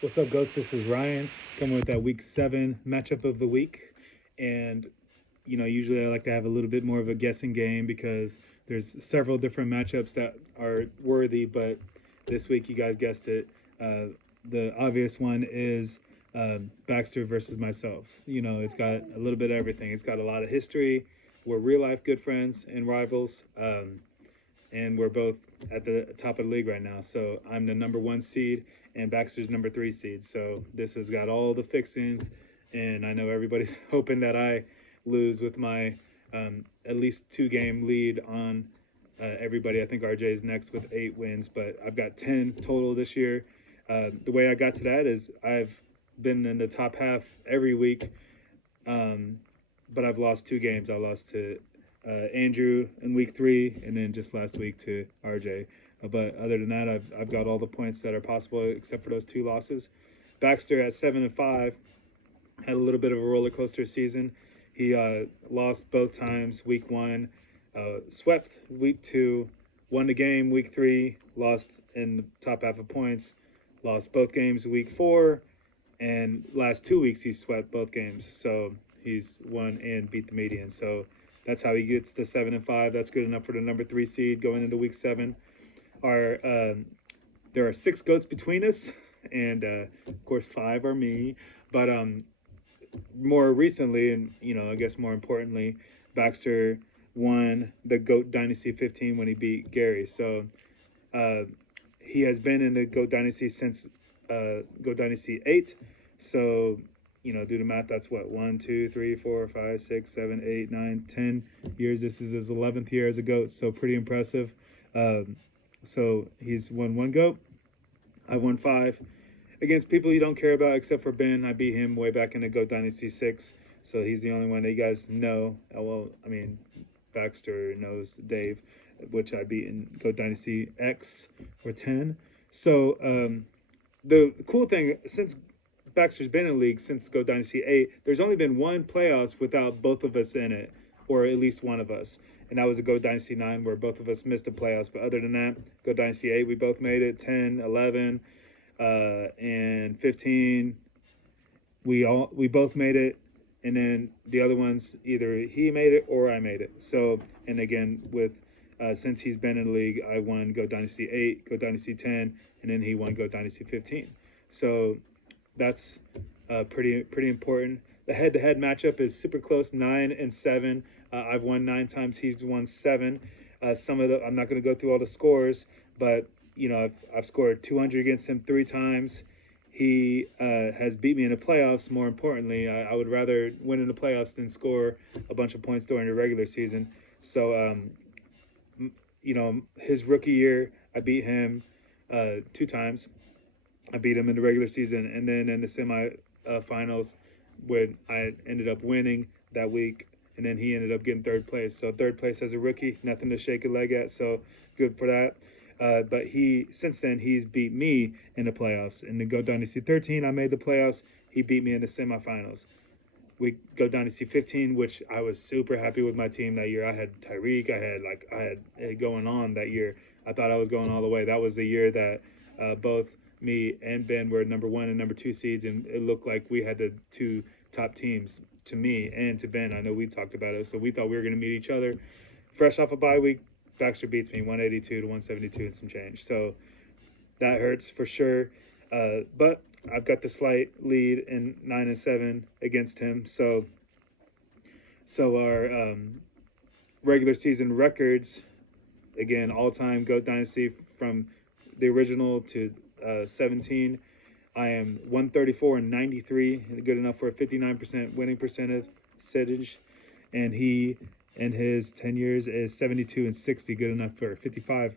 What's up, Ghost? This is Ryan coming with that week 7 matchup of the week. And, usually I like to have a little bit more of a guessing game because there's several different matchups that are worthy. But this week, you guys guessed it. The obvious one is Baxter versus myself. It's got a little bit of everything. It's got a lot of history. We're real life good friends and rivals. And we're both at the top of the league right now. So I'm the number 1 seed, and Baxter's number 3 seed. So this has got all the fixings, and I know everybody's hoping that I lose with my at least 2 game lead on everybody. I think RJ is next with 8 wins, but I've got 10 total this year. The way I got to that is I've been in the top half every week, um, but I've lost 2 games. I lost to Andrew in week 3, and then just last week to RJ. But other than that, I've got all the points that are possible except for those 2 losses. Baxter at 7-5 had a little bit of a roller coaster season. He lost both times. Week 1, swept week 2, won the game week 3, lost in the top half of points, lost both games week 4, and last 2 weeks he swept both games. So he's won and beat the median. So that's how he gets to 7-5. That's good enough for the number 3 seed going into week 7. Our there are 6 goats between us, and of course 5 are me. But more recently, and I guess more importantly, Baxter won the Goat Dynasty 15 when he beat Gary. So uh, he has been in the Goat Dynasty since Goat Dynasty 8. So do the math. That's what 1, 2, 3, 4, 5, 6, 7, 8, 9, 10 years. This is his 11th year as a goat. So pretty impressive. So he's won 1 goat. I won 5 against people you don't care about except for Ben. I beat him way back in the Goat Dynasty 6. So he's the only one that you guys know. Well, I mean, Baxter knows Dave, which I beat in Goat Dynasty X or 10. So the cool thing, since Baxter's been in the league since Go Dynasty 8, there's only been 1 playoffs without both of us in it, or at least one of us. And that was a Go Dynasty 9 where both of us missed the playoffs. But other than that, Go Dynasty 8, we both made it. 10, 11, and 15, we both made it. And then the other ones, either he made it or I made it. So, and again, with since he's been in the league, I won Go Dynasty 8, Go Dynasty 10, and then he won Go Dynasty 15. So that's pretty important. The head-to-head matchup is super close, 9-7. I've won 9 times. He's won 7. I'm not going to go through all the scores, but I've scored 200 against him 3 times. He has beat me in the playoffs. More importantly, I would rather win in the playoffs than score a bunch of points during the regular season. So, his rookie year, I beat him 2 times. I beat him in the regular season, and then in the semi-finals, when I ended up winning that week, and then he ended up getting 3rd place. So 3rd place as a rookie, nothing to shake a leg at. So good for that. But since then he's beat me in the playoffs. In the Go Dynasty 13, I made the playoffs. He beat me in the semifinals. We Go Dynasty 15, which I was super happy with my team that year. I had Tyreek. I had it going on that year. I thought I was going all the way. That was the year that both me and Ben were number 1 and number 2 seeds, and it looked like we had the 2 top teams to me and to Ben. I know we talked about it, so we thought we were going to meet each other. Fresh off a bye week, Baxter beats me 182 to 172 and some change. So that hurts for sure. But I've got the slight lead in 9-7 against him. So our regular season records, again, all-time GOAT Dynasty from the original to 17. I am 134-93, good enough for a 59% winning percentage, and he in his 10 years is 72-60, good enough for a 55%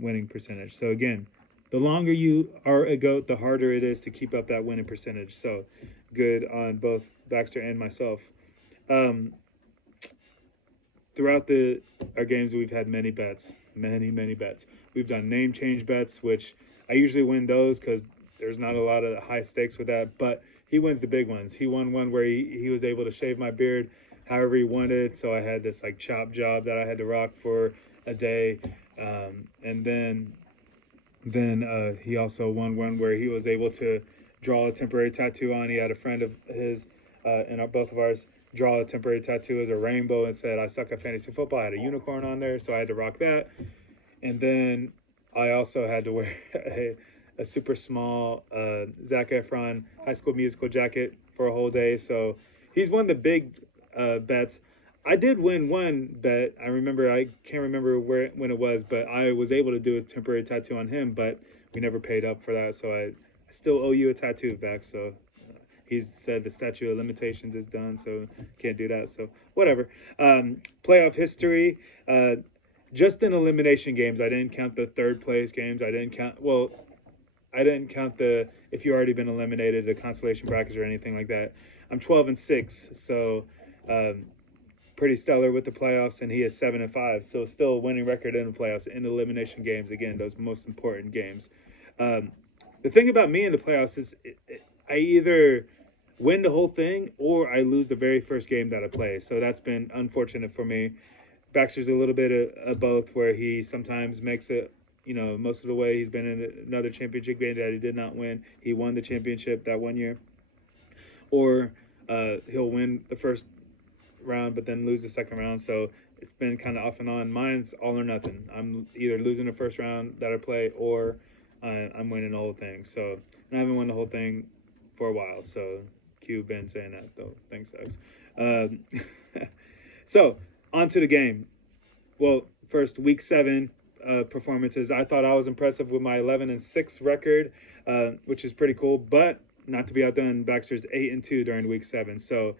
winning percentage. So again, the longer you are a GOAT, the harder it is to keep up that winning percentage. So good on both Baxter and myself. Throughout our games, we've had many bets. We've done name change bets, which I usually win those because there's not a lot of high stakes with that. But he wins the big ones. He won one where he was able to shave my beard however he wanted. So I had this chop job that I had to rock for a day. And then Then he also won one where he was able to draw a temporary tattoo on. He had a friend of his and both of ours draw a temporary tattoo as a rainbow and said, "I suck at fantasy football." I had a unicorn on there, so I had to rock that. And then I also had to wear a super small Zac Efron High School Musical jacket for a whole day. So he's won the big bets. I did win one bet. I remember, I can't remember when it was, but I was able to do a temporary tattoo on him, but we never paid up for that. So I still owe you a tattoo back. So he said the statute of limitations is done, so can't do that. So whatever. Playoff history. Just in elimination games, I didn't count the third place games. I didn't count the if you already been eliminated, the consolation brackets or anything like that. I'm 12-6, so pretty stellar with the playoffs, and he is 7-5, so still a winning record in the playoffs in elimination games. Again, those most important games. The thing about me in the playoffs is I either win the whole thing or I lose the very first game that I play. So that's been unfortunate for me. Baxter's a little bit of both, where he sometimes makes it, most of the way. He's been in another championship game that he did not win. He won the championship that one year. Or he'll win the first round but then lose the second round. So it's been kind of off and on. Mine's all or nothing. I'm either losing the first round that I play or I'm winning the whole thing. So, and I haven't won the whole thing for a while. So, cue Ben saying that, though. Thanks, sucks. So, on to the game. Well, first, week 7 performances. I thought I was impressive with my 11-6 record, which is pretty cool. But not to be outdone, Baxter's 8-2 during week 7. So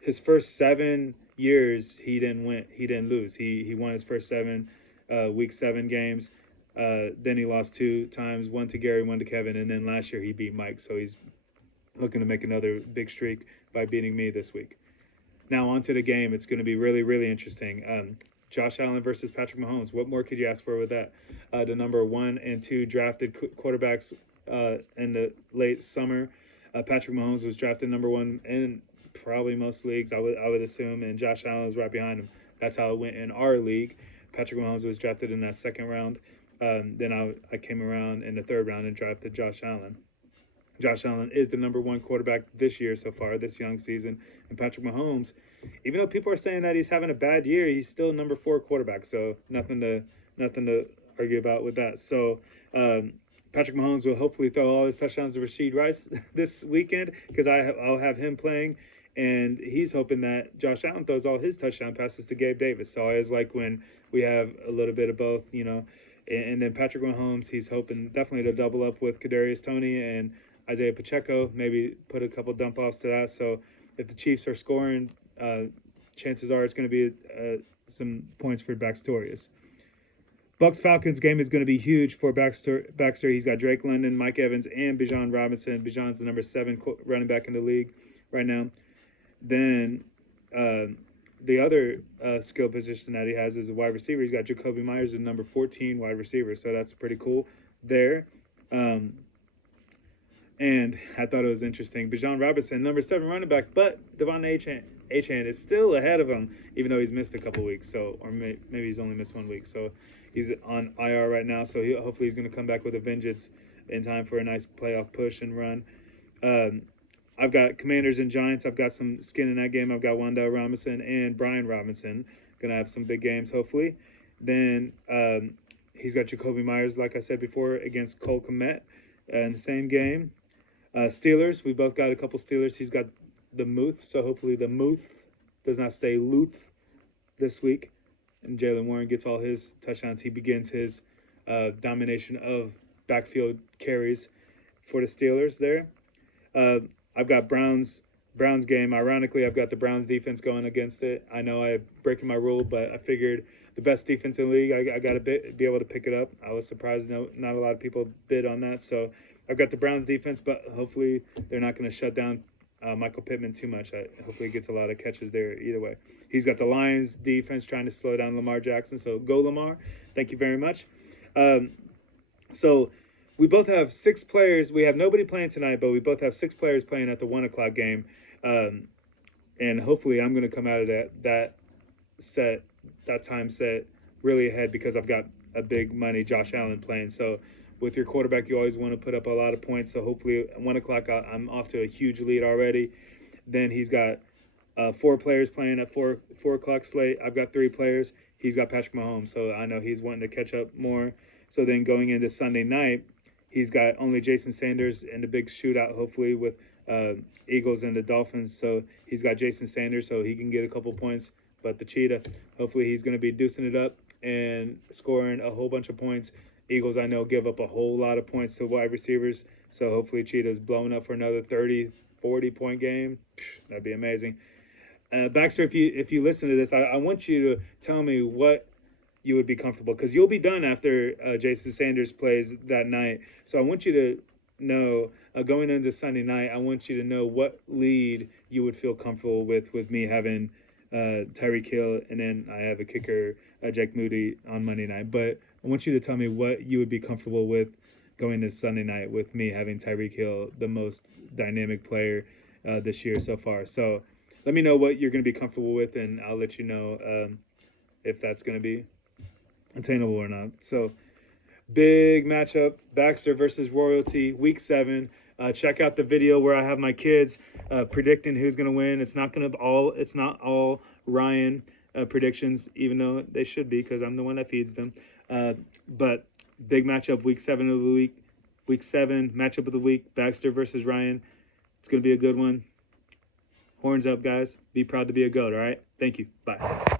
his first 7 years, he didn't win. He didn't lose. He won his first 7 week 7 games. Then he lost 2 times, one to Gary, one to Kevin, and then last year he beat Mike. So he's looking to make another big streak by beating me this week. Now on to the game. It's going to be really, really interesting. Josh Allen versus Patrick Mahomes. What more could you ask for with that? The number 1 and 2 drafted quarterbacks in the late summer. Patrick Mahomes was drafted number 1 in probably most leagues, I would assume, and Josh Allen was right behind him. That's how it went in our league. Patrick Mahomes was drafted in that second round. Then I came around in the third round and drafted Josh Allen. Josh Allen is the number 1 quarterback this year so far, this young season. And Patrick Mahomes, even though people are saying that he's having a bad year, he's still number 4 quarterback. So nothing to argue about with that. So Patrick Mahomes will hopefully throw all his touchdowns to Rashid Rice this weekend, because I'll have him playing. And he's hoping that Josh Allen throws all his touchdown passes to Gabe Davis. So I always like when we have a little bit of both, And then Patrick Mahomes, he's hoping definitely to double up with Kadarius Toney and Isaiah Pacheco, maybe put a couple dump offs to that. So if the Chiefs are scoring, chances are it's going to be some points for Baxtorius. Bucks-Falcons game is going to be huge for Baxter. He's got Drake London, Mike Evans, and Bijan Robinson. Bijan's the number 7 running back in the league right now. Then the other skill position that he has is a wide receiver. He's got Jacoby Myers, the number 14 wide receiver. So that's pretty cool there. And I thought it was interesting. Bijan Robinson, number 7 running back, but Devon Achane is still ahead of him, even though he's missed a couple weeks. So, or maybe he's only missed 1 week. So he's on IR right now. So hopefully he's going to come back with a vengeance in time for a nice playoff push and run. I've got Commanders and Giants. I've got some skin in that game. I've got Wan'Dale Robinson and Brian Robinson. Going to have some big games, hopefully. Then he's got Jacoby Myers, like I said before, against Cole Kmet in the same game. Steelers, we both got a couple Steelers. He's got the Muth, so hopefully the Muth does not stay Luth this week. And Jaylen Warren gets all his touchdowns. He begins his domination of backfield carries for the Steelers there. I've got Browns game. Ironically, I've got the Browns defense going against it. I know I'm breaking my rule, but I figured the best defense in the league, I got to be able to pick it up. I was surprised not a lot of people bid on that. So I've got the Browns defense, but hopefully they're not going to shut down Michael Pittman too much. Hopefully he gets a lot of catches there either way. He's got the Lions defense trying to slow down Lamar Jackson. So go Lamar. Thank you very much. So we both have 6 players. We have nobody playing tonight, but we both have 6 players playing at the 1 o'clock game. And hopefully I'm going to come out of that time set really ahead, because I've got a big money Josh Allen playing. So with your quarterback, you always want to put up a lot of points. So hopefully at 1 o'clock, I'm off to a huge lead already. Then he's got 4 players playing at 4 o'clock slate. I've got 3 players. He's got Patrick Mahomes, so I know he's wanting to catch up more. So then going into Sunday night, he's got only Jason Sanders in the big shootout, hopefully, with Eagles and the Dolphins. So he's got Jason Sanders, so he can get a couple points. But the Cheetah, hopefully he's going to be deucing it up and scoring a whole bunch of points. Eagles, I know, give up a whole lot of points to wide receivers. So hopefully Cheetah's blowing up for another 30, 40-point game. That'd be amazing. Baxter, if you listen to this, I want you to tell me what you would be comfortable, because you'll be done after Jason Sanders plays that night. So I want you to know, going into Sunday night, I want you to know what lead you would feel comfortable with me having Tyreek Hill, and then I have a kicker, Jake Moody, on Monday night. But I want you to tell me what you would be comfortable with going into Sunday night with me having Tyreek Hill, the most dynamic player this year so far. So let me know what you're going to be comfortable with, and I'll let you know if that's going to be attainable or not. So big matchup, Baxter versus Royalty, week 7. Check out the video where I have my kids predicting who's going to win. It's not all Ryan predictions, even though they should be, because I'm the one that feeds them. But big matchup, week 7 of the week. Week 7 matchup of the week, Baxter versus Ryan. It's going to be a good one. Horns up, guys. Be proud to be a GOAT, all right? Thank you. Bye.